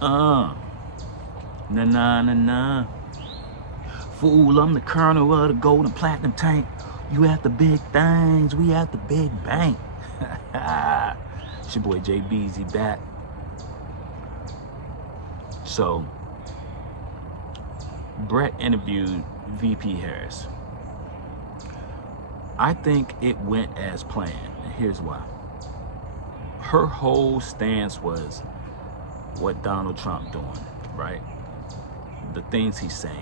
Uh, na na na na. Fool, I'm the colonel of the gold and platinum tank. You at the big things, we at the big bank. It's your boy Jay Beezy back. So, Brett interviewed VP Harris. I think it went as planned, and here's why. Her whole stance was what Donald Trump doing, right? The things he's saying,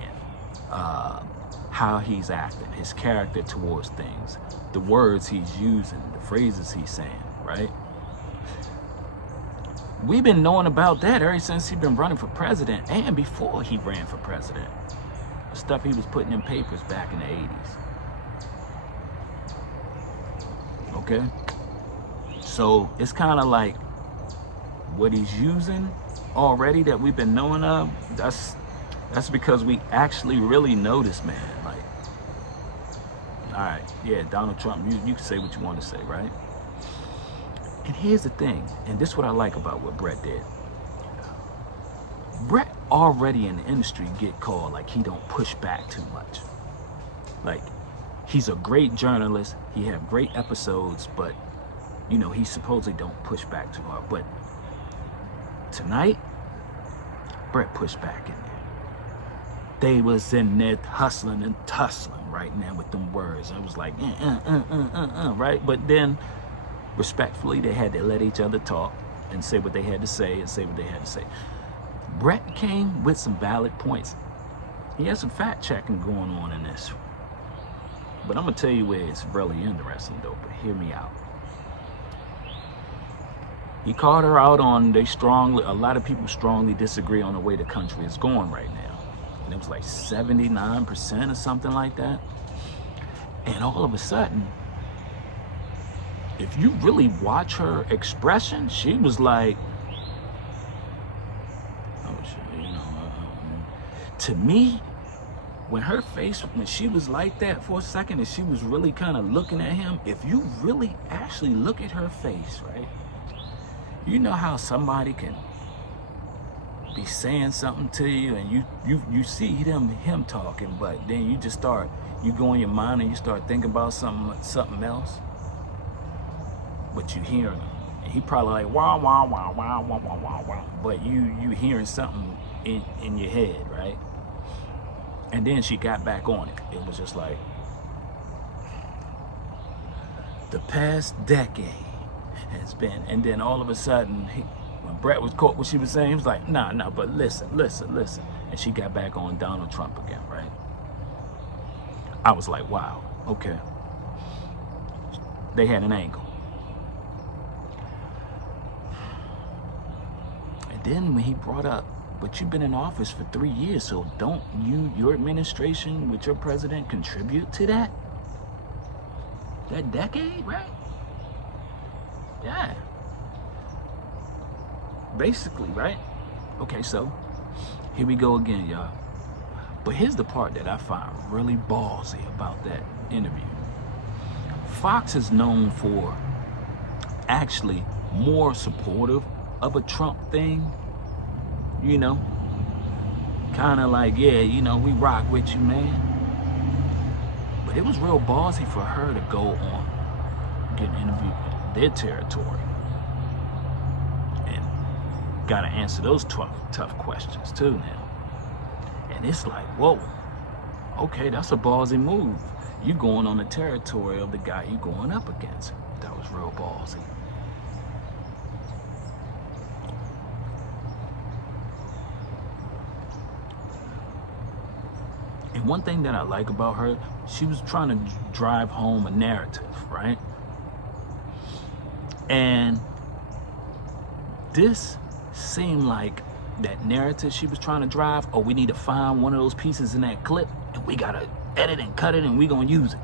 how he's acting, his character towards things, the words he's using, the phrases he's saying, right? We've been knowing about that ever since he's been running for president and before he ran for president. The stuff he was putting in papers back in the 80s. Okay? So it's kind of like what he's using already that we've been knowing of. That's because we actually really know this man. Like, all right, yeah, Donald Trump, you can say what you want to say, right? And here's the thing, and this is what I like about what Brett did. Brett already in the industry get called like he don't push back too much. Like, he's a great journalist, he have great episodes, but you know, he supposedly don't push back too hard. But tonight, Brett pushed back in there. They was in there hustling and tussling right now with them words. I was like, right? But then, respectfully, they had to let each other talk and say what they had to say and say what they had to say. Brett came with some valid points. He has some fact checking going on in this. But I'm gonna tell you where it's really interesting though, but hear me out. He called her out on a lot of people strongly disagree on the way the country is going right now. And it was like 79% or something like that. And all of a sudden, if you really watch her expression, she was like, oh shit, you know, to me, when her face, when she was like that for a second and she was really kind of looking at him, if you really actually look at her face, right? You know how somebody can be saying something to you and you see him talking, but then you just you go in your mind and you start thinking about something else, but you hearing him. And he probably like wah wah wah wah wah wah wah wah, but you hearing something in your head, right? And then she got back on it. It was just like the past decade has been, and then all of a sudden, when Brett was caught what she was saying, he was like, nah, but listen. And she got back on Donald Trump again, right? I was like, wow, okay. They had an angle. And then when he brought up, but you've been in office for 3 years, so don't your administration with your president contribute to that? That decade, right? Yeah. Basically, right? Okay, so here we go again, y'all. But here's the part that I find really ballsy about that interview. Fox is known for actually more supportive of a Trump thing, you know, kind of like, yeah, you know, we rock with you, man. But it was real ballsy for her to go on, get interviewed in their territory, and gotta answer those tough questions too now. And it's like, whoa, okay, that's a ballsy move. You going on the territory of the guy you going up against. That was real ballsy. And one thing that I like about her, she was trying to drive home a narrative, right? And this seemed like that narrative she was trying to drive. Oh, we need to find one of those pieces in that clip and we gotta edit and cut it and we gonna use it.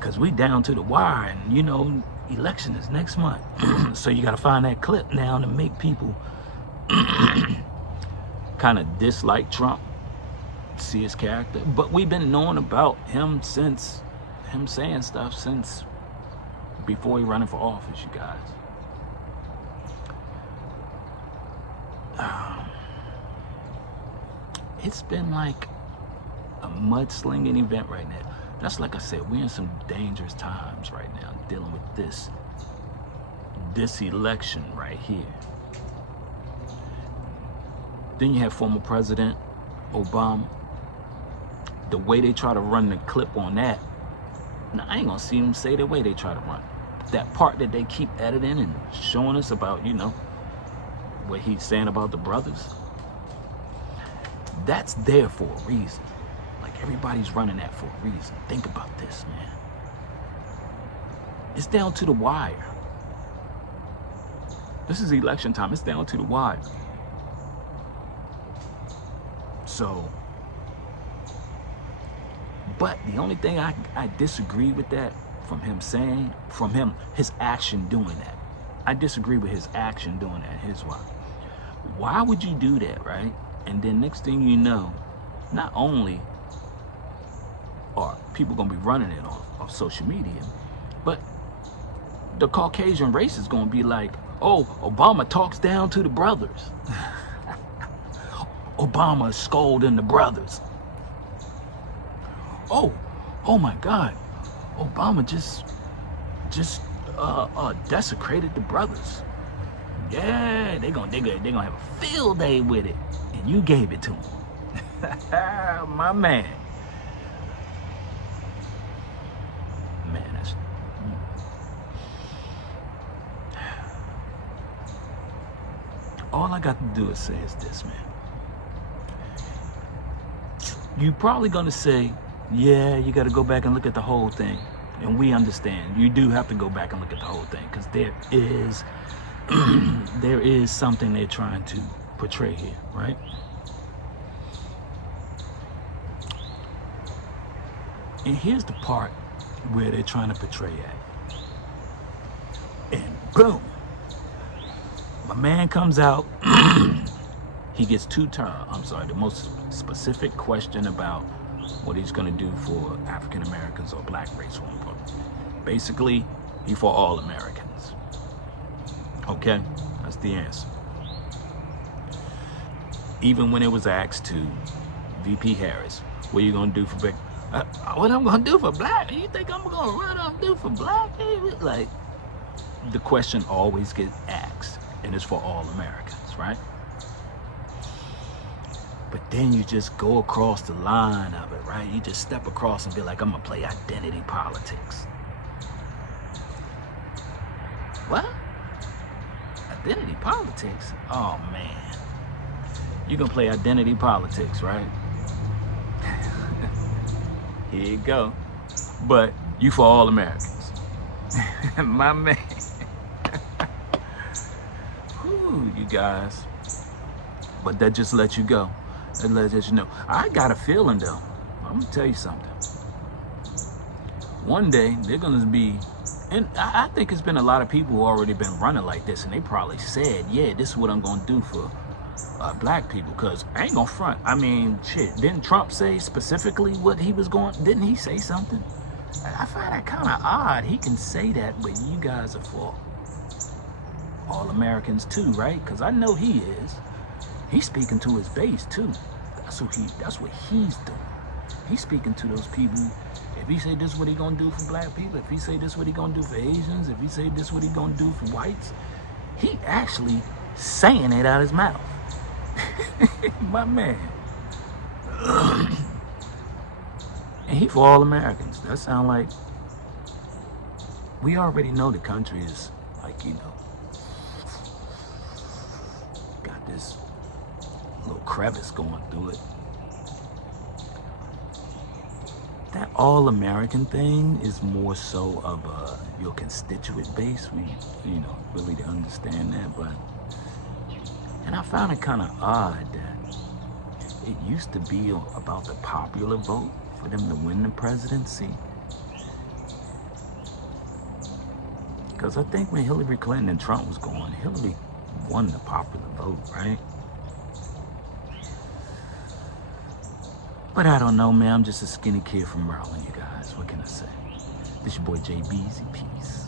Cause we down to the wire and you know, election is next month. So you gotta find that clip now to make people kind of dislike Trump, see his character. But we've been knowing about him since, him saying stuff since before he running for office, you guys. it's been like a mudslinging event right now. That's like I said, we're in some dangerous times right now, dealing with this election right here. Then you have former President Obama. The way they try to run the clip on that, now I ain't gonna see them say the way they try to run. That part that they keep editing and showing us about, you know, what he's saying about the brothers, that's there for a reason. Like, everybody's running that for a reason. Think about this, man. It's down to the wire. This is election time. It's down to the wire. So, but the only thing I disagree with that from him saying, his action doing that. I disagree with his action doing that. Here's why. Why would you do that, right? And then next thing you know, not only are people gonna be running it off social media, but the Caucasian race is gonna be like, oh, Obama talks down to the brothers. Obama is scolding the brothers. Oh my God, Obama just desecrated the brothers. Yeah, they gonna have a field day with it, and you gave it to them. My man. That's all I got to do is say is this, man. You probably gonna say, yeah, you got to go back and look at the whole thing. And we understand. You do have to go back and look at the whole thing, because there is there is something they're trying to portray here, right? And here's the part where they're trying to portray at. And boom, my man comes out. He gets the most specific question about what he's going to do for African Americans or black race. Basically, he for all Americans. Okay, that's the answer. Even when it was asked to VP Harris, what are you going to do for black? What I'm going to do for black? You think I'm going to run up and do for black? Like, the question always gets asked, and it's for all Americans, right? But then you just go across the line of it, right? You just step across and be like, I'm going to play identity politics. What? Identity politics? Oh, man. You're going to play identity politics, right? Here you go. But you for all Americans. My man. Whew, you guys. But that just lets you go. That lets you know. I got a feeling, though. I'm going to tell you something. One day, they're going to be... And I think it's been a lot of people who already been running like this, and they probably said, yeah, this is what I'm going to do for black people, because I ain't going to front. I mean, shit, didn't Trump say specifically what he was going... Didn't he say something? I find that kind of odd. He can say that, but you guys are for all Americans too, right? Because I know he is. He's speaking to his base too. That's what he's doing. He's speaking to those people. If he say this is what he gonna do for black people, if he say this is what he gonna do for Asians, if he say this is what he gonna do for whites, he actually saying it out his mouth. My man. And he for all Americans. That sound like, we already know the country is like, you know, got this little crevice going through it. That all-American thing is more so of your constituent base. We, you know, really to understand that. But, and I found it kind of odd that it used to be about the popular vote for them to win the presidency. Because I think when Hillary Clinton and Trump was going, Hillary won the popular vote, right? But I don't know, man. I'm just a skinny kid from Maryland, you guys. What can I say? This your boy Jay Beezy. Peace.